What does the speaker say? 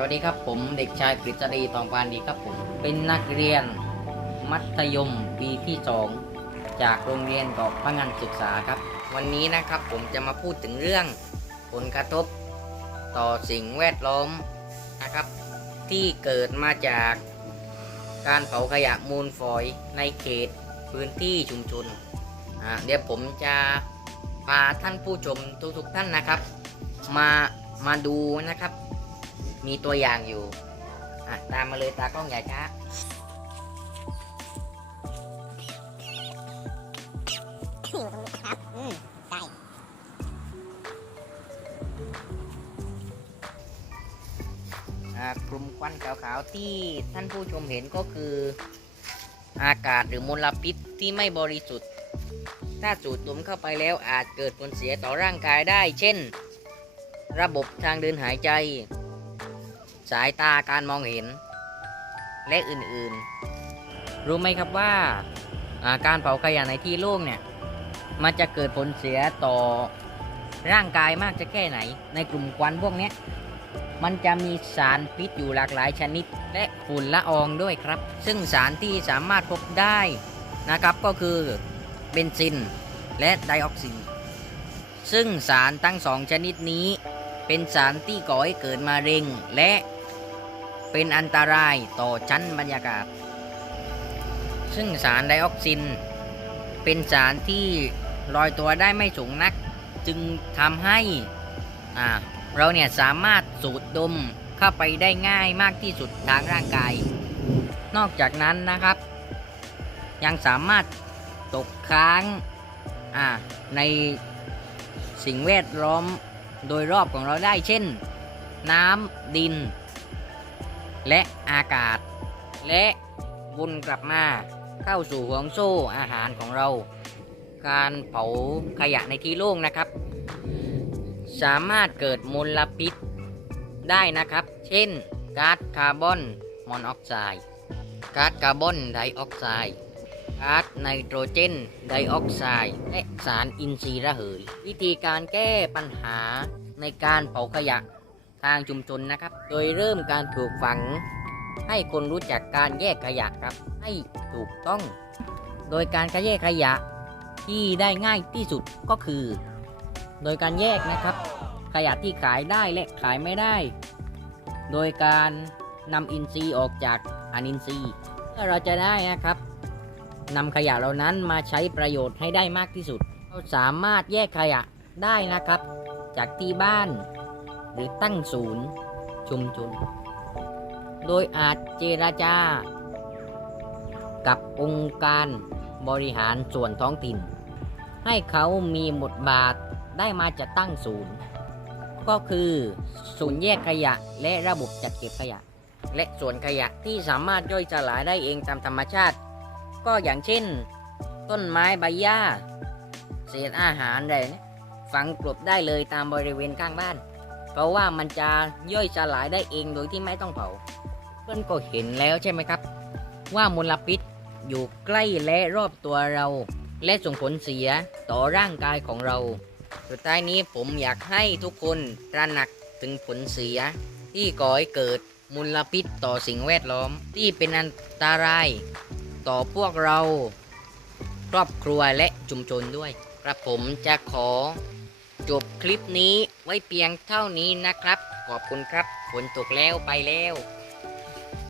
สวัสดีครับผมเด็กชายกฤษฎีทองปานดีครับผมเป็นนักเรียนมัธยมปีที่สองจากโรงเรียนกอบพะงานศึกษาครับ วันนี้นะครับผมจะมาพูดถึงเรื่องผลกระทบต่อสิ่งแวดล้อมนะครับ ที่เกิดมาจากการเผาขยะมูลฝอยในเขตพื้นที่ชุมชนเดี๋ยวผมจะพาท่านผู้ชมทุกๆท่านนะครับ มามาดูนะครับ มีตัวอย่างอยู่อะตามมาเลยตากล้องใหญ่ช้าอยู่ตรงนี้ครับ อืมใช่อ่ากลุ่มควันขาวๆที่ท่านผู้ชมเห็นก็คืออากาศหรือมลพิษที่ไม่บริสุทธิ์ ถ้าสูดดมเข้าไปแล้วอาจเกิดผลเสียต่อร่างกายได้ เช่น ระบบทางเดินหายใจ สายตาการมองเห็น และอื่นๆ รู้ไหมครับว่าาการเผาขยะในที่โล่งเนี่ย มันจะเกิดผลเสียต่อร่างกายมากจะแค่ไหน ในกลุ่มควันพวกนี้มันจะมีสารพิษอยู่หลากหลายชนิด และฝุ่นละอองด้วยครับ ซึ่งสารที่สามารถพบได้นะครับก็คือเบนซินและไดออกซิน ซึ่งสารทั้งสองชนิดนี้เป็นสารที่ก่อให้เกิดมะเร็งและ เป็นอันตรายต่อชั้นบรรยากาศ ซึ่งสารไดออกซิน เป็นสารที่ลอยตัวได้ไม่สูงนัก จึงทำให้เราเนี่ยสามารถสูดดมเข้าไปได้ง่ายมากที่สุดทางร่างกาย นอกจากนั้นนะครับ ยังสามารถตกค้างในสิ่งแวดล้อมโดยรอบของเราได้เช่น น้ำดิน และอากาศ และวนกลับมาเข้าสู่ห่วงโซ่อาหารของเรา การเผาขยะในที่โล่งนะครับ สามารถเกิดมลพิษได้นะครับ เช่นก๊าซคาร์บอนมอนอกไซด์ก๊าซคาร์บอนไดออกไซด์ก๊าซไนโตรเจนไดออกไซด์และสารอินทรีย์ระเหย วิธีการแก้ปัญหาในการเผาขยะ ทางชุมชนนะครับ โดยเริ่มการปลูกฝัง ให้คนรู้จักการแยกขยะครับ ให้ถูกต้อง โดยการแยกขยะที่ได้ง่ายที่สุดก็คือ โดยการแยกนะครับ ขยะที่ขายได้และขายไม่ได้ โดยการนำอินทรีย์ออกจากอนินทรีย์เพื่อเราจะได้นะครับนำขยะเหล่านั้นมาใช้ประโยชน์ให้ได้มากที่สุด เราสามารถแยกขยะได้นะครับ จากที่บ้าน หรือตั้งศูนย์ชุมชน โดยอาจเจราจา กับองค์การบริหารส่วนท้องถิ่น ให้เขามีบทบาทได้มาจัดตั้งศูนย์ ก็คือศูนย์แยกขยะและระบบจัดเก็บขยะ และส่วนขยะที่สามารถย่อยสลายได้เองตามธรรมชาติ ก็อย่างเช่น ต้นไม้ใบหญ้าเศษอาหารอะไรเนี่ยฝังกลบได้เลยตามบริเวณข้างบ้าน ราะว่ามันจะย่อยสลายได้เองโดยที่ไม่ต้องเผา เพื่อนก็เห็นแล้วใช่ไหมครับ ว่ามลพิษอยู่ใกล้และรอบตัวเรา และส่งผลเสียต่อร่างกายของเรา สุดท้ายนี้ผมอยากให้ทุกคนตระหนักถึงผลเสีย ที่ก่อให้เกิดมลพิษต่อสิ่งแวดล้อมที่เป็นอันตราย ต่อพวกเรา ครอบครัวและชุมชนด้วยกระผมจะขอ จบคลิปนี้ไว้เพียงเท่านี้นะครับ ขอบคุณครับฝนตกแล้วไปแล้ว